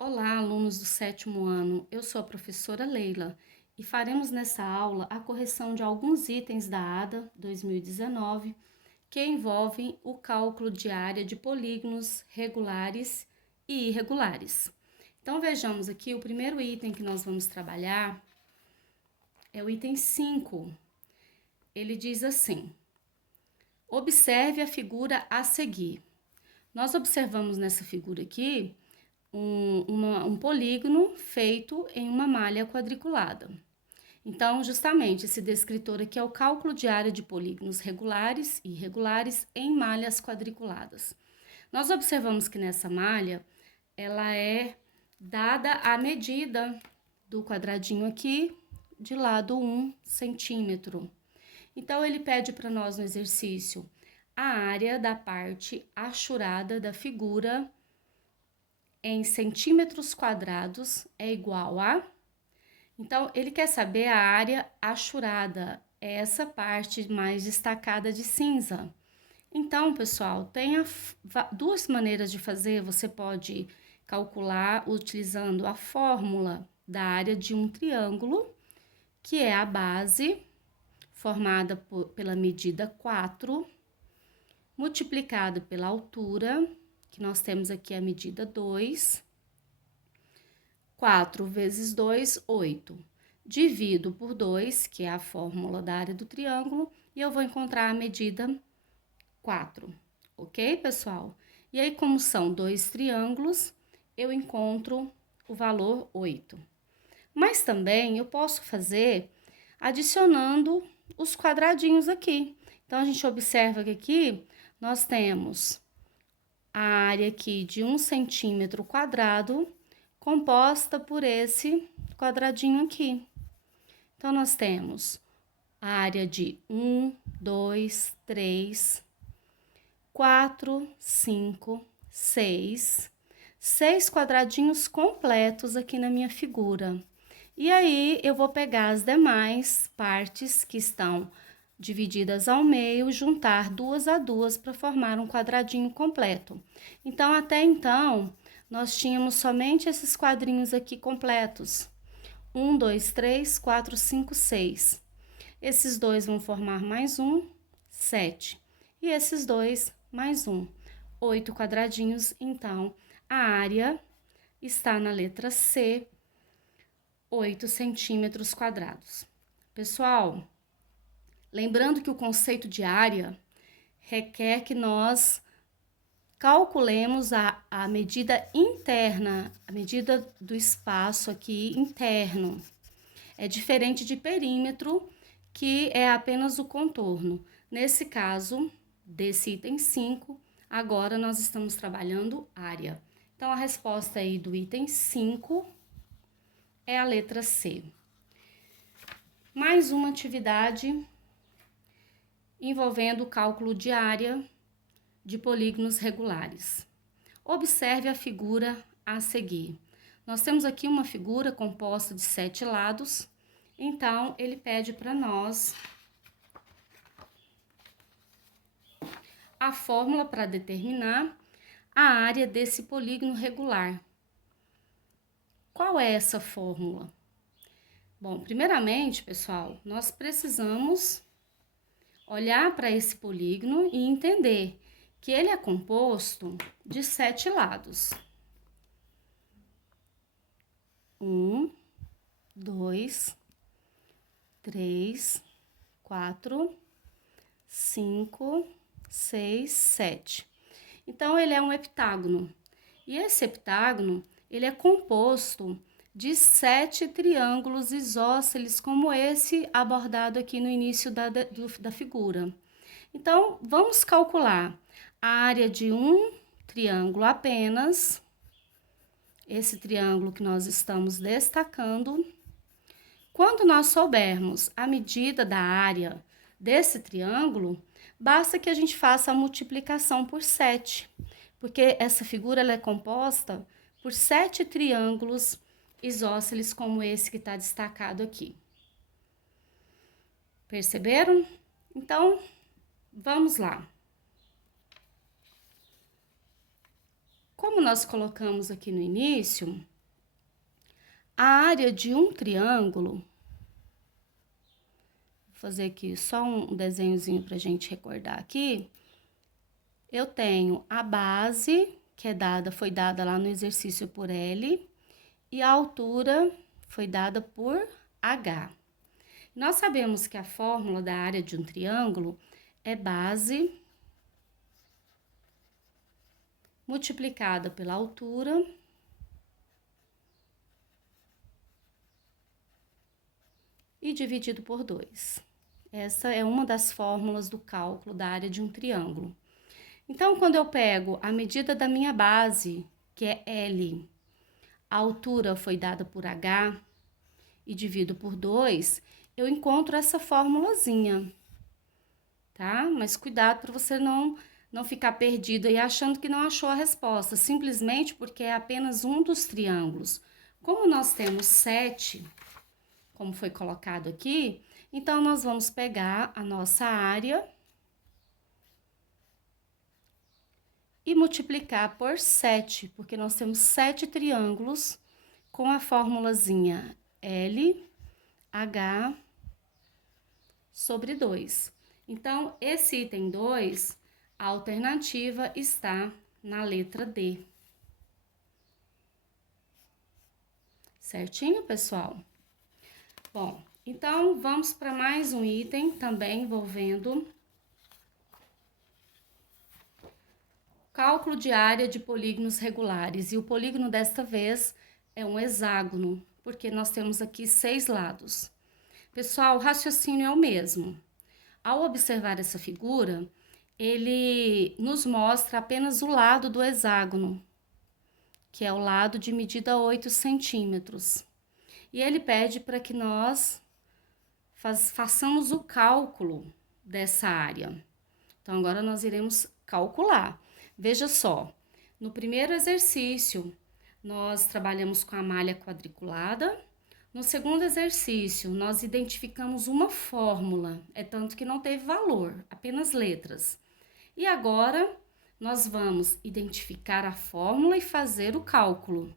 Olá, alunos do sétimo ano. Eu sou a professora Leila e faremos nessa aula a correção de alguns itens da ADA 2019 que envolvem o cálculo de área de polígonos regulares e irregulares. Então, vejamos aqui, o primeiro item que nós vamos trabalhar é o item 5. Ele diz assim: observe a figura a seguir. Nós observamos nessa figura aqui um polígono feito em uma malha quadriculada. Então, justamente, esse descritor aqui é o cálculo de área de polígonos regulares e irregulares em malhas quadriculadas. Nós observamos que nessa malha, ela é dada a medida do quadradinho aqui, de lado 1 centímetro. Então, ele pede para nós no exercício a área da parte achurada da figura em centímetros quadrados é igual a... Então, ele quer saber a área achurada, é essa parte mais destacada de cinza. Então, pessoal, tem duas maneiras de fazer. Você pode calcular utilizando a fórmula da área de um triângulo, que é a base formada pela medida 4, multiplicado pela altura, que nós temos aqui a medida 2, 4 vezes 2, 8. Divido por 2, que é a fórmula da área do triângulo, e eu vou encontrar a medida 4, ok, pessoal? E aí, como são dois triângulos, eu encontro o valor 8. Mas também eu posso fazer adicionando os quadradinhos aqui. Então, a gente observa que aqui nós temos a área aqui de 1 centímetro quadrado, composta por esse quadradinho aqui. Então, nós temos a área de 1, 2, 3, 4, 5, 6, 6 quadradinhos completos aqui na minha figura. E aí, eu vou pegar as demais partes que estão divididas ao meio, juntar duas a duas para formar um quadradinho completo. Então, até então, nós tínhamos somente esses quadrinhos aqui completos. 1, 2, 3, 4, 5, 6. Esses dois vão formar mais um, 7. E esses dois, mais um, 8 quadradinhos. Então, a área está na letra C, 8 centímetros quadrados. Pessoal, lembrando que o conceito de área requer que nós calculemos a medida interna, a medida do espaço aqui interno. É diferente de perímetro, que é apenas o contorno. Nesse caso, desse item 5, agora nós estamos trabalhando área. Então, a resposta aí do item 5 é a letra C. Mais uma atividade envolvendo o cálculo de área de polígonos regulares. Observe a figura a seguir. Nós temos aqui uma figura composta de 7 lados, então ele pede para nós a fórmula para determinar a área desse polígono regular. Qual é essa fórmula? Bom, primeiramente, pessoal, nós precisamos olhar para esse polígono e entender que ele é composto de 7 lados. 1, 2, 3, 4, 5, 6, 7. Então, ele é um heptágono. E esse heptágono, ele é composto de 7 triângulos isósceles, como esse abordado aqui no início da figura. Então, vamos calcular a área de um triângulo apenas, esse triângulo que nós estamos destacando. Quando nós soubermos a medida da área desse triângulo, basta que a gente faça a multiplicação por 7, porque essa figura ela é composta por 7 triângulos isósceles, como esse que está destacado aqui. Perceberam? Então, vamos lá. Como nós colocamos aqui no início, a área de um triângulo, vou fazer aqui só um desenhozinho pra gente recordar aqui. Eu tenho a base, que foi dada lá no exercício por L, e a altura foi dada por H. Nós sabemos que a fórmula da área de um triângulo é base multiplicada pela altura e dividido por 2. Essa é uma das fórmulas do cálculo da área de um triângulo. Então, quando eu pego a medida da minha base, que é L, a altura foi dada por H e divido por 2, eu encontro essa formulazinha, tá? Mas cuidado para você não ficar perdido aí achando que não achou a resposta, simplesmente porque é apenas um dos triângulos. Como nós temos 7, como foi colocado aqui, então nós vamos pegar a nossa área e multiplicar por 7, porque nós temos 7 triângulos com a formulazinha LH sobre 2. Então, esse item 2, a alternativa está na letra D. Certinho, pessoal? Bom, então vamos para mais um item também envolvendo cálculo de área de polígonos regulares. E o polígono desta vez é um hexágono, porque nós temos aqui 6 lados. Pessoal, o raciocínio é o mesmo. Ao observar essa figura, ele nos mostra apenas o lado do hexágono, que é o lado de medida 8 centímetros. E ele pede para que nós façamos o cálculo dessa área. Então, agora nós iremos calcular. Veja só, no primeiro exercício, nós trabalhamos com a malha quadriculada. No segundo exercício, nós identificamos uma fórmula, é tanto que não teve valor, apenas letras. E agora, nós vamos identificar a fórmula e fazer o cálculo.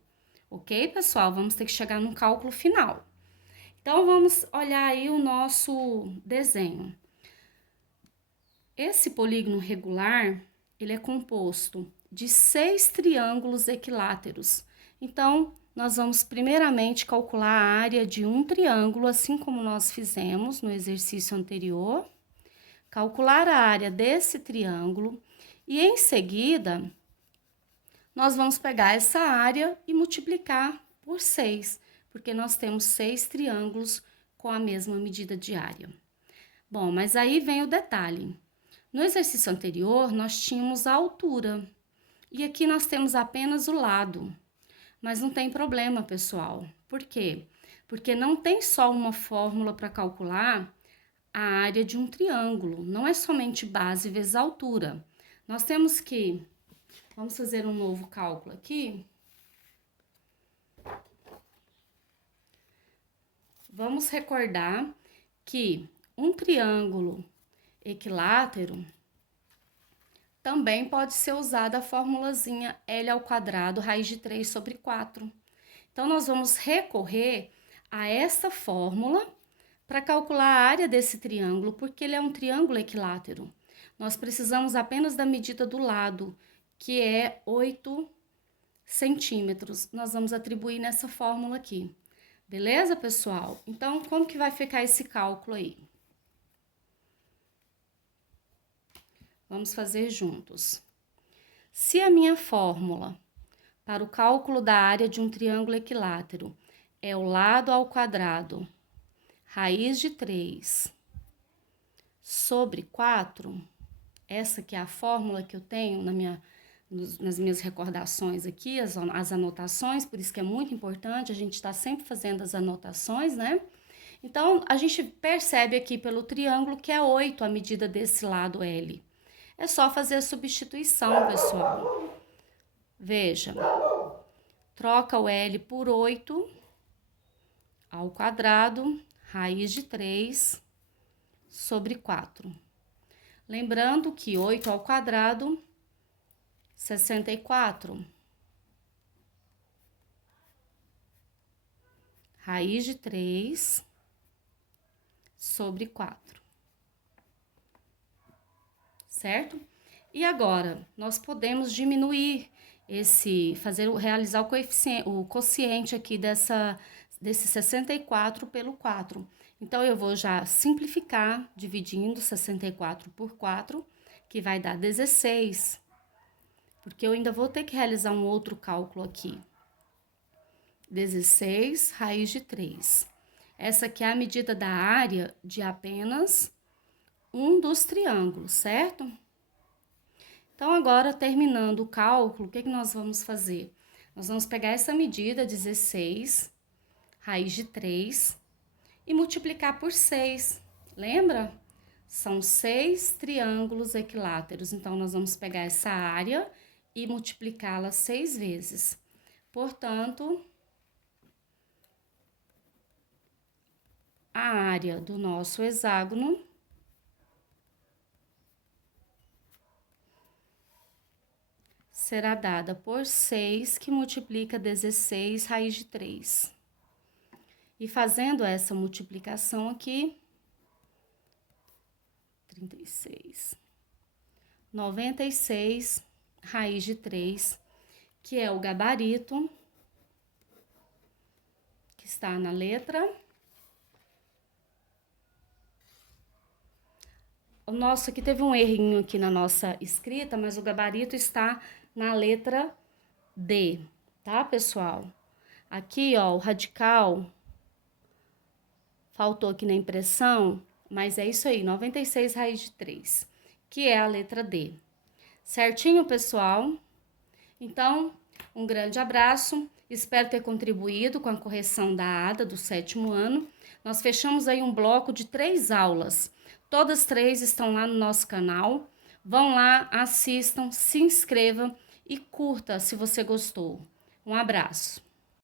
Ok, pessoal? Vamos ter que chegar no cálculo final. Então, vamos olhar aí o nosso desenho. Esse polígono regular, ele é composto de 6 triângulos equiláteros. Então, nós vamos primeiramente calcular a área de um triângulo, assim como nós fizemos no exercício anterior. Calcular a área desse triângulo e, em seguida, nós vamos pegar essa área e multiplicar por 6, porque nós temos 6 triângulos com a mesma medida de área. Bom, mas aí vem o detalhe. No exercício anterior, nós tínhamos a altura, e aqui nós temos apenas o lado. Mas não tem problema, pessoal. Por quê? Porque não tem só uma fórmula para calcular a área de um triângulo. Não é somente base vezes altura. Nós temos que... Vamos fazer um novo cálculo aqui. Vamos recordar que um triângulo equilátero também pode ser usada a formulazinha L ao quadrado raiz de 3 sobre 4. Então, nós vamos recorrer a essa fórmula para calcular a área desse triângulo, porque ele é um triângulo equilátero. Nós precisamos apenas da medida do lado, que é 8 centímetros. Nós vamos atribuir nessa fórmula aqui. Beleza, pessoal? Então, como que vai ficar esse cálculo aí? Vamos fazer juntos. Se a minha fórmula para o cálculo da área de um triângulo equilátero é o lado ao quadrado, raiz de 3 sobre 4, essa que é a fórmula que eu tenho nas minhas recordações aqui, as anotações, por isso que é muito importante a gente estar sempre fazendo as anotações, né? Então, a gente percebe aqui pelo triângulo que é 8 a medida desse lado L. É só fazer a substituição, pessoal. Veja, troca o L por 8 ao quadrado, raiz de 3 sobre 4. Lembrando que 8 ao quadrado, 64. raiz de 3 sobre 4. Certo? E agora, nós podemos diminuir realizar o quociente aqui desse 64 pelo 4. Então, eu vou já simplificar, dividindo 64 por 4, que vai dar 16. Porque eu ainda vou ter que realizar um outro cálculo aqui. 16 raiz de 3. Essa aqui é a medida da área de apenas um dos triângulos, certo? Então, agora, terminando o cálculo, o que nós vamos fazer? Nós vamos pegar essa medida, 16, raiz de 3, e multiplicar por 6. Lembra? São 6 triângulos equiláteros. Então, nós vamos pegar essa área e multiplicá-la 6 vezes. Portanto, a área do nosso hexágono será dada por 6, que multiplica 16 raiz de 3. E fazendo essa multiplicação aqui, 36, 96 raiz de 3, que é o gabarito, que está na letra. O nosso aqui teve um errinho aqui na nossa escrita, mas o gabarito está na letra D, tá, pessoal? Aqui, ó, o radical faltou aqui na impressão, mas é isso aí, 96 raiz de 3, que é a letra D. Certinho, pessoal? Então, um grande abraço, espero ter contribuído com a correção da ADA do 7º ano. Nós fechamos aí um bloco de 3 aulas, todas 3 estão lá no nosso canal. Vão lá, assistam, se inscrevam e curta se você gostou. Um abraço.